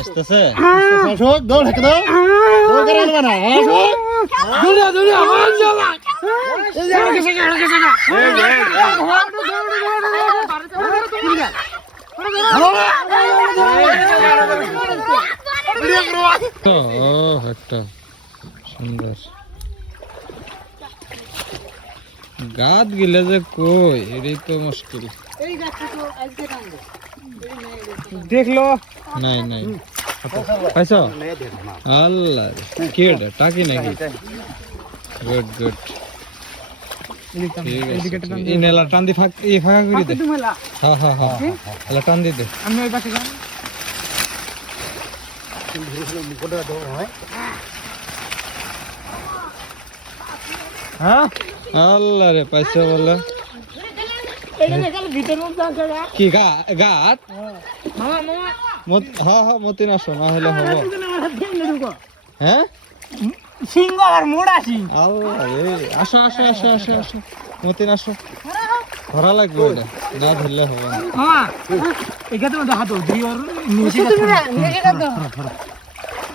আসতেছে অশোক দৌড় হেঁকে দাও দৌড় করে আনবে না একটা সুন্দর গাছ গিলে যে কই এটাই তো মুশকিল দেখলো নাই নাই পাইছ আল্লাহ কি এটা টাকি নাকি গুড গুড ঠিক আছে এই নেলা টান দি ফাঁক এই ফাঁকা করে দে হ্যাঁ হ্যাঁ হ্যাঁ এলা টান দি দে আমি ওই পাশে যাই হ্যাঁ আল্লাহ রে পাইছ বলে কি গাত হ্যাঁ হ্যাঁ মতিন আসো না হলে হবো হ্যাঁ সিংহ আর মোড়া সিং আল্লাহ রে আসো আসো আসো আসো আসো মতিন আসো ধরা লাগবে ওটা না ধরলে হবে না হ্যাঁ এখানে তো হাত ধরি আর নিচে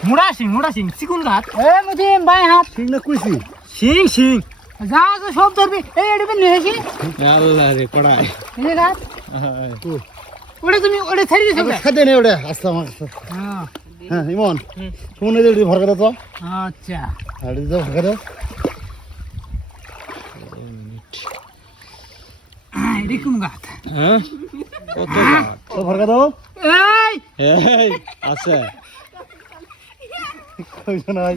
মোড়া সিং চিকুন ঘাট এ মুজি বাই হাত সিং না কুইছি সিং সিং যা তো সব ধরবি এই এডবে নেছি আল্লাহ রে পড়াই এই ঘাট ওটা তুমি ওটা ছেড়ে দিছো খাদে নেই ওটা আসতে আমার কাছে হ্যাঁ হ্যাঁ ইমন শুনে যে ভরকা দাও তো আচ্ছা আর দাও ভরকা দাও এডি কোন ঘাট হ্যাঁ কত গাত তো ভরকা দাও এই এই আছে কইছ না ভাই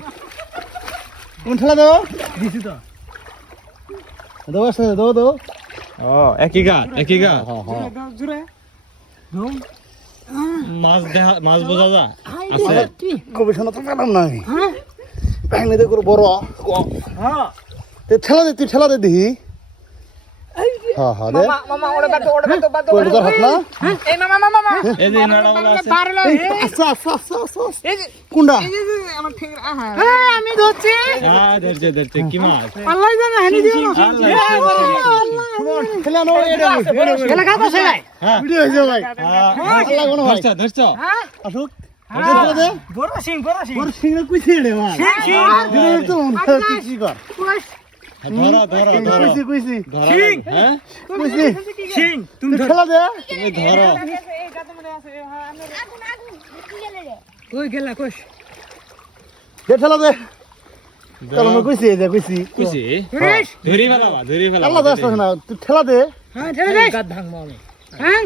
কোন ঠেলা দাও দিছি তো দাও আসে দাও দাও ও একই গাত হ্যাঁ হ্যাঁ জুরে ধুম মাছ বোঝা যা আছে গবেষণা তো পেলাম না আমি হ্যাঁ ব্যাংনে দে করে বড় হ্যাঁ তে ঠেলা দে তুই ঠেলা দে দিহি হ্যাঁ হ্যাঁ দে মামা ওটা বাদ বাদ তোর তোর হাত না এই মামা এই যে নাড়া বলা আছে পারলো আচ্ছা আচ্ছা আচ্ছা আচ্ছা কোনটা আমার ঠিক হ্যাঁ আমি ধরছি হ্যাঁ ধরছে কি মাছ আল্লাহ জানে হানি দিও না ঠেলা নো এটা খেলা খাবো সেলাই হ্যাঁ ভিডিও হইছে ভাই আল্লাহ কোন ভাই ধরছো হ্যাঁ আসুক ঠেলা দে বড় সিং ওর সিং না কুইছে রে ভাই সিং দিলে তো তুই কি কর ধরো কুইছি ধরো হ্যাঁ কুইছি সিং তুমি তুই ঠেলা দে তুমি ধরো ওই গেলা কোশ দে ঠেলা দে চলো না কুইছি দে কুইছি খুশি রেশ ধরি ফেলা আল্লাহ দাস না তুই ঠেলা দে হ্যাঁ ঠেলে দে গাদ ভাঙ মাও হ্যাঁ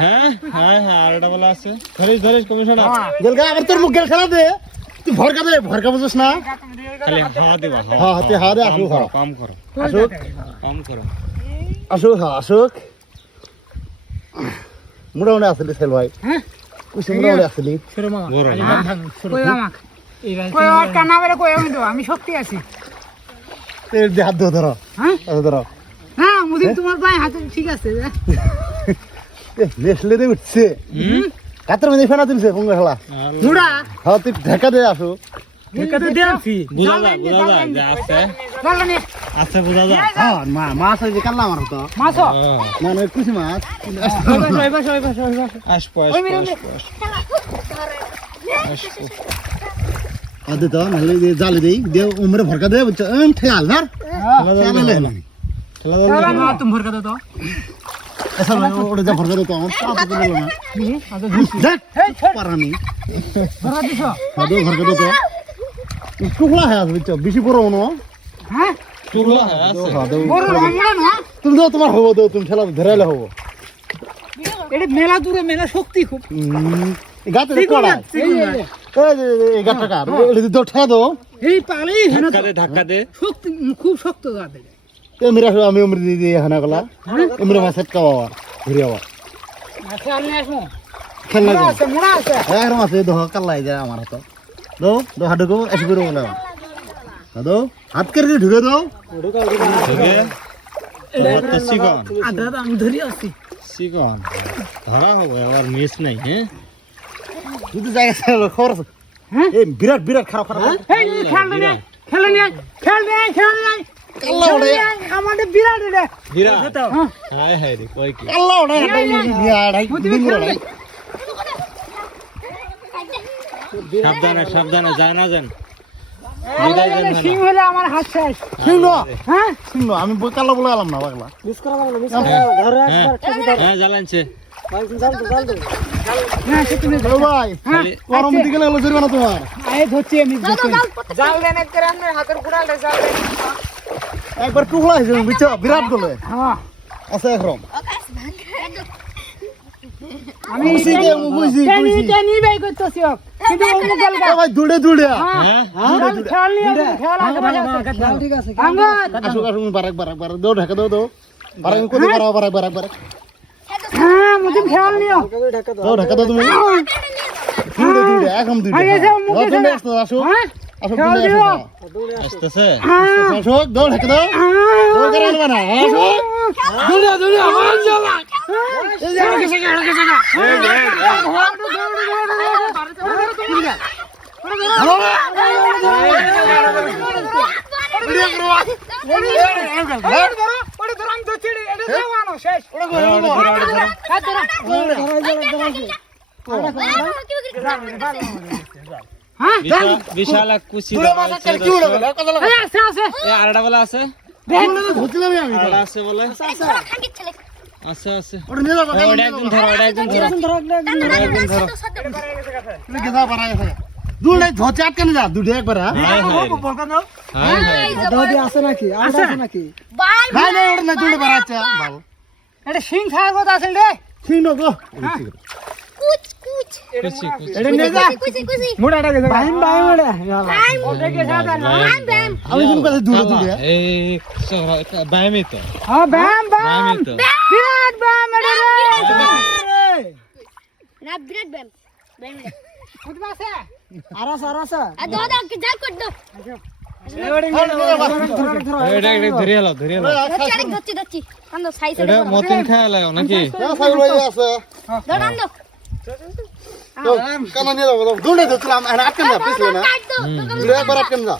হ্যাঁ হ্যাঁ হ্যাঁ আর এটা বলা আছে ধরিস কমিশনার গেলগা আবার তোর মুখ গেল ঠেলা দে তুই ভরকা বুঝছ না খালি হাওয়া দিবা হ্যাঁ তুই হাতে আসুক পাম করো আসুক পাম করো আসুক হ্যাঁ আসুক মোটামুটি আসলি সেল ভাই হ্যাঁ কুইছি মোটামুটি আসলি শুরু মামা বড় কই আমাক কই আর কানা বেরে কই আমি তো আমি শক্তি আছি তেল দিয়ে হাত ধরো হ্যাঁ ধরো হ্যাঁ মুদিন তোমার পায়ে হাতে ঠিক আছে নেসলে দে উঠছে কাতর মধ্যে ফেনা তুলছে কোন খেলা মুড়া হ্যাঁ তুই ঢাকা দে আসো ঢেকা তো দেনছি বুঝা যায় যে আছে চল নে আছে বুঝা যায় হ্যাঁ মাছ আছে কাল্লা আমার তো মাছ মানে কুইছি মাছ আসবো আদে তো নাহলে জালে দেই দে উমরে ভরকা দে বুঝছ ঠেয়াল ধর খেলা না তুমি ভরকা দাও তো আসলে ওটা যা ভরকা দে তো আমার পাপ তো দিল না দেখ পারানি ভরকা দিছো আদে ভরকা দে তো টুকলা হ্যাঁ বুঝছ বেশি বড় হনো হ্যাঁ তুলা আছে বড় লম্বা না তুমি দাও তোমার হবো দাও তুমি ঠেলা ধরাইলে হবো এটা মেলা দূরে মেলা শক্তি খুব গাতে কড়া এই গাটটা কার এটা দাও ঠেলা দাও এই পালেই হেনা ধাক্কা দে শক্তি খুব শক্ত গাতে মেরা আমি উমরে দিয়ে দিয়ে হানা গলা উমরে মাছ কাওয়া ঘুরে আবার আচ্ছা আমি আসবো খেলনা মোড়া আছে হ্যাঁ মাছ দহ কাল্লাই যায় আমার হাত দাও দাও হাডুকো এসে করে বলে দাও হাত করে ঢুকে দাও তো সিগন আদা আমি ধরি আছি সিগন ধরা হবে আর মিস নাই হ্যাঁ তুই জায়গা খবর আছে এই বিরাট বিরাট খারাপ খারাপ এই খেল নে কাল্লা ওড়ে আমাদের বিরাট রে বিরাট হায় হায় রে কই কি কাল্লা ওড়ে আড়াই দিন ওড়ে সাবধানে সাবধানে যায় না যান বিদায় দেন না সিং হলে আমার হাত শেষ শুনো হ্যাঁ শুনো আমি কাল্লা বলে আলাম না পাগলা হ্যাঁ জ্বালানছে না সে তুমি ও ভাই খালি- গরম দিকে লাগলো জরিমানা তোমার আয়ে ধরছি আমি জাল দেন এক করে আমার হাতের কুড়াল রে জাল দেন একবার টুকলা হয়েছে বুঝছো বিরাট গোলে হ্যাঁ আছে একরকম আমি বুঝছি টেনি বাই করতেছি কিন্তু অন্য গেল গা ভাই দূরে দূরে হ্যাঁ খেয়াল নিয়ে খেয়াল আগে ভালো ঠিক আছে আঙ্গত আসো আসো বারাক দাও ঢাকা দাও বারাক কোন করা বারাক হ্যাঁ মুদিন খেয়াল নিও দাও ঢাকা দাও তুমি দূরে একদম দূরে তুমি আসো আসো হ্যাঁ আসো খেয়াল দূরে দিও আসতেছে আসো দাও ঢাকা দাও দাও করে আনবা না আসো দূরে দূরে আমার জ্বালা এই যে আগে থেকে বিশাল এক কুচি আরেকটা বলা আছে ধরছিলাম আমি আরেকটা আছে বলে আছে আছে ওটা নিয়ে যাও ওটা একদিন ধরো ওটা একদিন ধরো একদিন ধরো তুমি কে যাও বারাক দূরে ধরছে আটকানে যা দূরে একবার হ্যাঁ হায় হায় হায় হায় দাদি আছে নাকি আছে নাকি ভাই না ওটা না দূরে বারাচ্ছে ভালো এটা সিং খাওয়ার কথা আছে রে ঠিক না গো কুচি কুচি এটা নিয়ে যা মোড়াটা গেছে বাইম বাইম ওটা ওটা গেছে আমি তুমি কাছে দূরে দূরে এই বাইমি তো হ্যাঁ বাম বাম বাইমি তো বিরাট বাম এটা রে না বিরাট ব্যাম ব্যাম বুঝবা আছে দাদা কে জাল কর দাও এটা এটা ধরে এলো ধরছি ধরছি আন্দো সাইজ এটা মতিন খায় লাগে নাকি সাইকেল ভাই আছে দাও আন্দো তো কানা নিয়ে যাও দূরে ধরছিলাম আটকানে যা পিছলে না কাট দাও দূরে একবার আটকানে যা